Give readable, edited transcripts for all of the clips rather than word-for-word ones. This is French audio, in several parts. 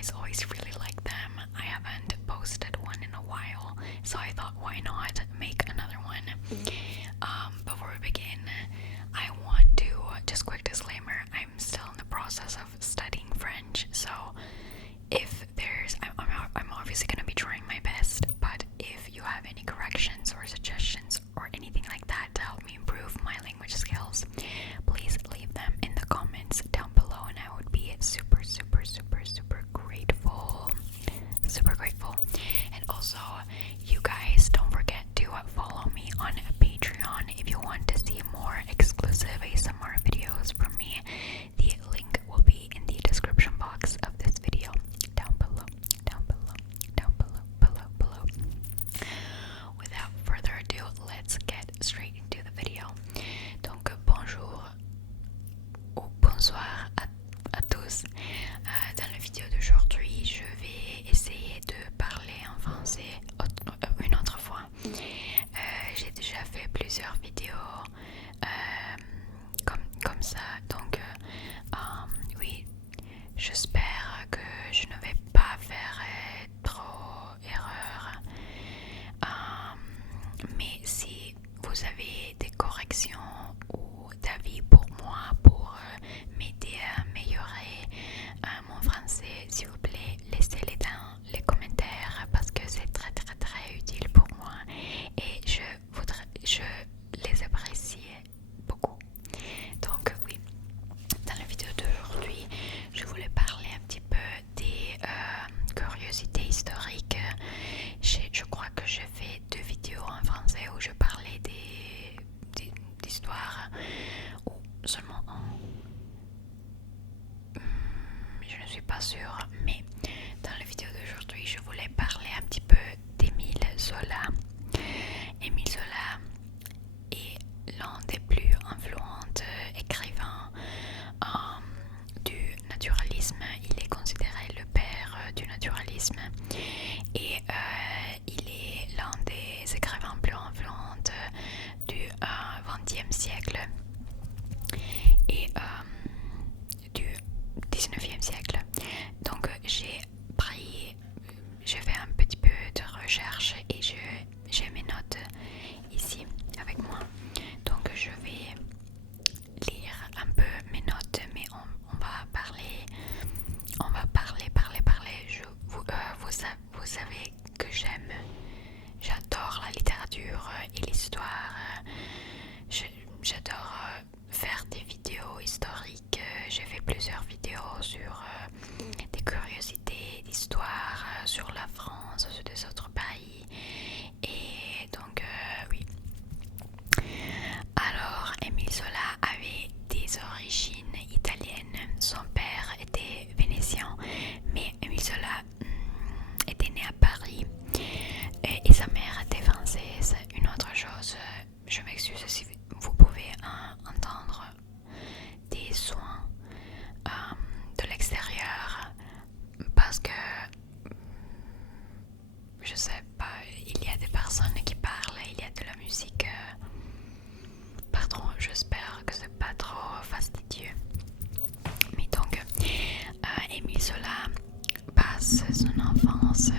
guys always really like them. I haven't posted one in a while, so I thought why not make another one. Before we begin, I want to just quick disclaimer, I'm still in the process of studying French, so if there's I'm obviously going to be trying my best, but if you have any corrections or suggestions or anything like that to help me improve my language skills, please leave them in the comments down below, and I would be super grateful. Super grateful. And also, you guys don't forget to follow me on Patreon if you want to see more exclusive ASMR videos from me. The link will be in the description box of this video down below. Without further ado, let's get straight into the video. Donc bonjour ou bonsoir à tous. Dans la vidéo d'aujourd'hui, je vais essayer de parler en français une autre fois. J'ai déjà fait plusieurs vidéos comme ça, donc oui, j'espère que je ne vais pas faire trop erreur. Mais si vous avez des corrections ou d'avis pour moi, pour m'aider à améliorer mon français, s'il vous plaît, laissez-les dans les commentaires parce que c'est très utile pour moi et je les apprécie beaucoup. Donc oui, dans la vidéo d'aujourd'hui, je voulais parler un petit peu des curiosités historiques. Je crois que j'ai fait 2 vidéos en français où je parlais d'histoires, ou seulement un. Je ne suis pas sûre, mais dans la vidéo d'aujourd'hui, je voulais parler un petit peu d'Émile Zola. Émile Zola est l'un des plus influents écrivains du naturalisme. Il est considéré le père du naturalisme et il est l'un des écrivains plus influents du XXe siècle et du XIXe siècle. Donc j'ai fait un petit peu de recherche et j'ai mes notes ici avec moi. Donc je vais lire un peu mes notes, mais on va parler. Vous savez que j'adore la littérature et l'histoire. J'adore faire des vidéos historiques. J'ai fait plusieurs vidéos sur des curiosités d'histoire, sur la France, sur des autres pays. Et donc oui. Alors, Émile Zola avait des origines italiennes. Son père était vénitien, mais Émile Zola était né à Paris et sa mère était française. Une autre chose, je m'excuse si vous pouvez entendre des soins de l'extérieur parce que je sais pas, il y a des personnes qui parlent, il y a de la musique. Pardon, j'espère que c'est pas trop fastidieux. Mais donc, Émile Zola passe son enfance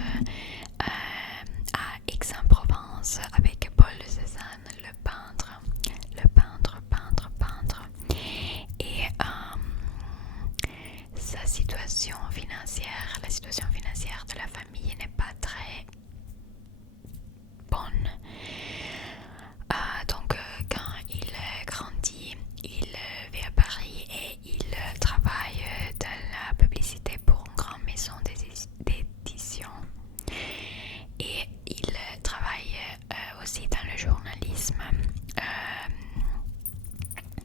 à Aix-en-Provence avec Paul Cézanne, le peintre. Et sa situation financière, la situation financière de la famille n'est pas très bonne. Donc quand il grandit, il vit à Paris et il travaille dans la publicité pour une grande maison d'édition. Et il travaille aussi dans le journalisme.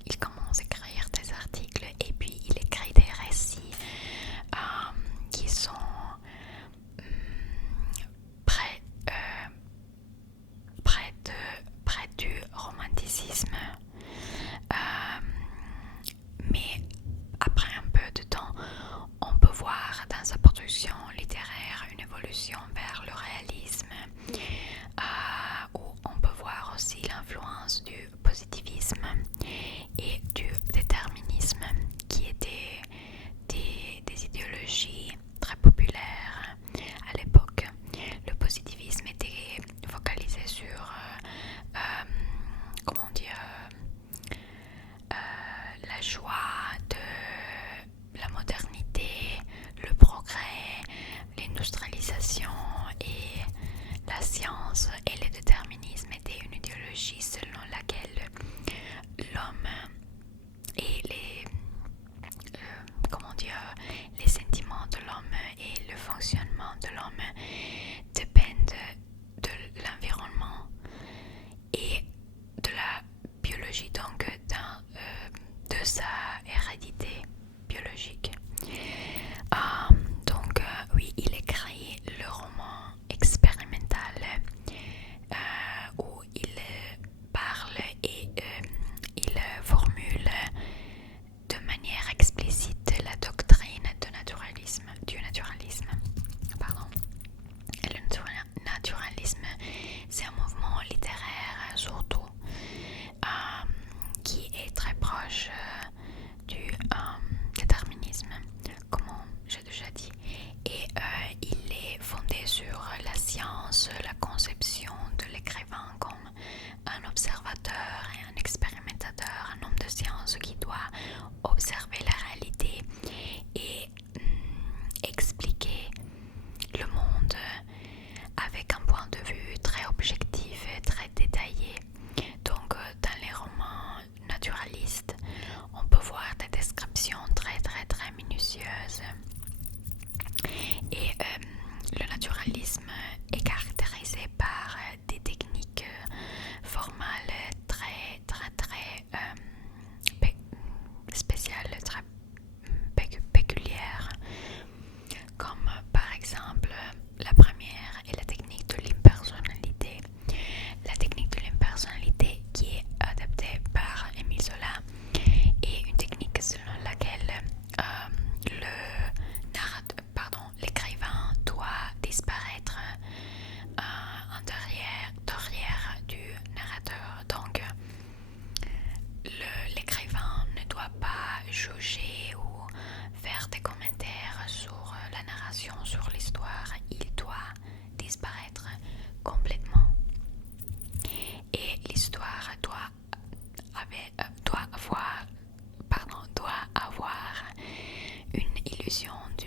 Il commence à écrire des articles et puis il écrit des récits qui sont de l'homme dépendent de l'environnement et de la biologie, donc de sa hérédité biologique. Oui, il écrit le roman expérimental où il parle et il formule de manière explicite la doctrine du naturalisme. Pardon. Et le naturalisme, c'est un mouvement littéraire surtout qui est très proche du déterminisme, comme j'ai déjà dit. Et il est fondé sur la science, la conception de l'écrivain comme un observateur et un expérimentateur, un homme de science qui doit observer la réalité et expliquer le monde avec un point de vue très objectif et très détaillé. Donc dans les romans naturalistes, on peut voir des descriptions très minutieuses. Et le naturalisme est caractérisé par des techniques formales très spéciales, très péculières, comme par exemple la première est la technique de l'impersonnalité. La technique de l'impersonnalité qui est adaptée par Émile Zola est une technique selon laquelle l'écrivain doit disparaître en derrière du narrateur. Donc l'écrivain ne doit pas juger ou faire des commentaires sur la narration, sur l'histoire. Il doit disparaître complètement. Et l'histoire doit avoir une illusion du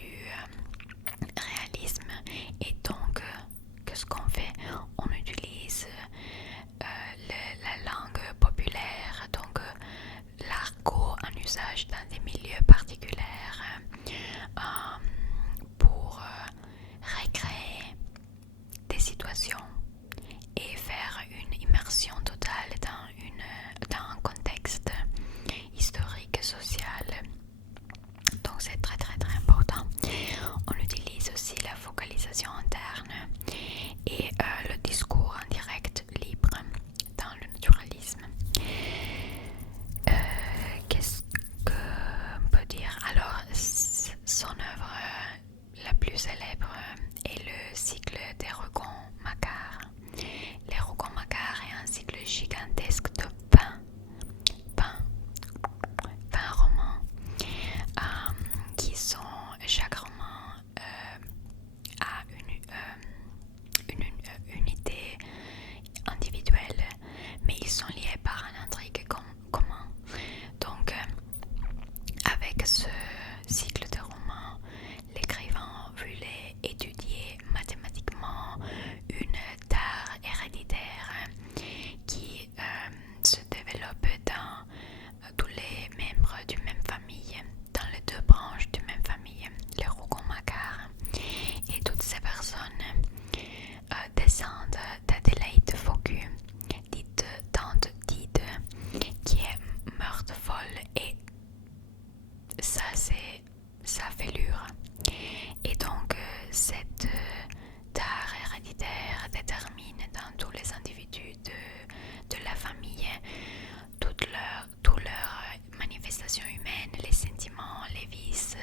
réalisme. Et donc, qu'est-ce qu'on fait? On utilise la langue populaire, donc l'argot en usage dans des milieux particuliers pour recréer des situations et faire une immersion totale dans un contexte historique et social. Donc c'est très important. On utilise aussi la focalisation interne et le discours en direct libre dans le naturalisme. Qu'est-ce qu'on peut dire? Alors, son œuvre la plus célèbre est le cycle des Rougon-Macquart. Les Rougon-Macquart est un cycle gigantesque de 20 romans qui sont, chaque roman a une unité individuelle, mais ils sont liés par un intrigue commun. Donc avec ce cycle de romans, l'écrivain voulait étudier mathématiquement une tare héréditaire qui se développe dans tous les membres d'une même famille, dans les deux branches d'une même famille, les Rougon-Macquart. Et toutes ces personnes descendent d'Adélaïde Faucu, dite tante Dide, qui est morte folle, et ça c'est sa fêlure. Et donc cette tare héréditaire détermine dans tous les individus de la famille toutes leurs manifestations humaines, les sentiments, les vices,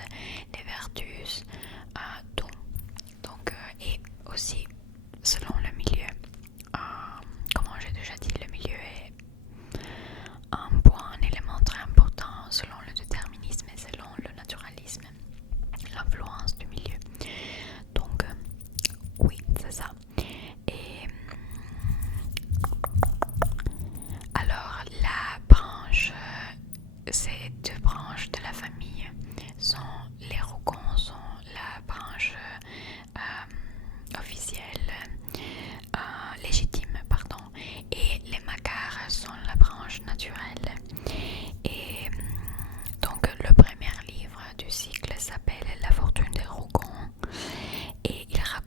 les vertus, tout. Donc et aussi selon le milieu, comme j'ai déjà dit, le milieu est un élément très important selon le déterminisme et selon le naturalisme, l'influence du milieu. Donc oui, c'est ça. Et alors la branche, ces deux branches de la famille sont les Rougon, sont la branche officielle, légitime, pardon, et les Macquart sont la branche naturelle. Et donc le premier livre du cycle s'appelle La fortune des Rougon, et il raconte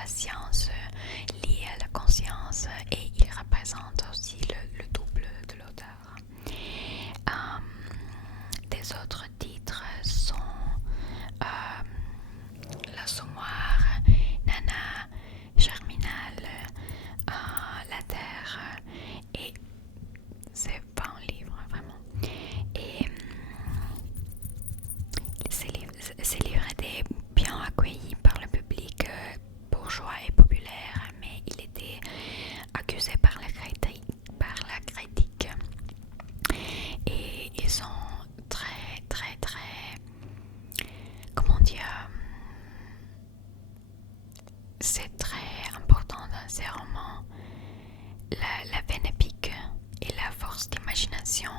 la science liée à la conscience et il représente aussi le double de l'auteur. Des autres titres sont L'Assommoir, Nana, Germinal, La Terre, et c'est pas un livre vraiment. Et ces livres étaient bien accueillis par le public bourgeois et populaire, mais il était accusé par la critique. Et ils sont très, très, très, comment dire, c'est très important dans ces romans, la veine épique et la force d'imagination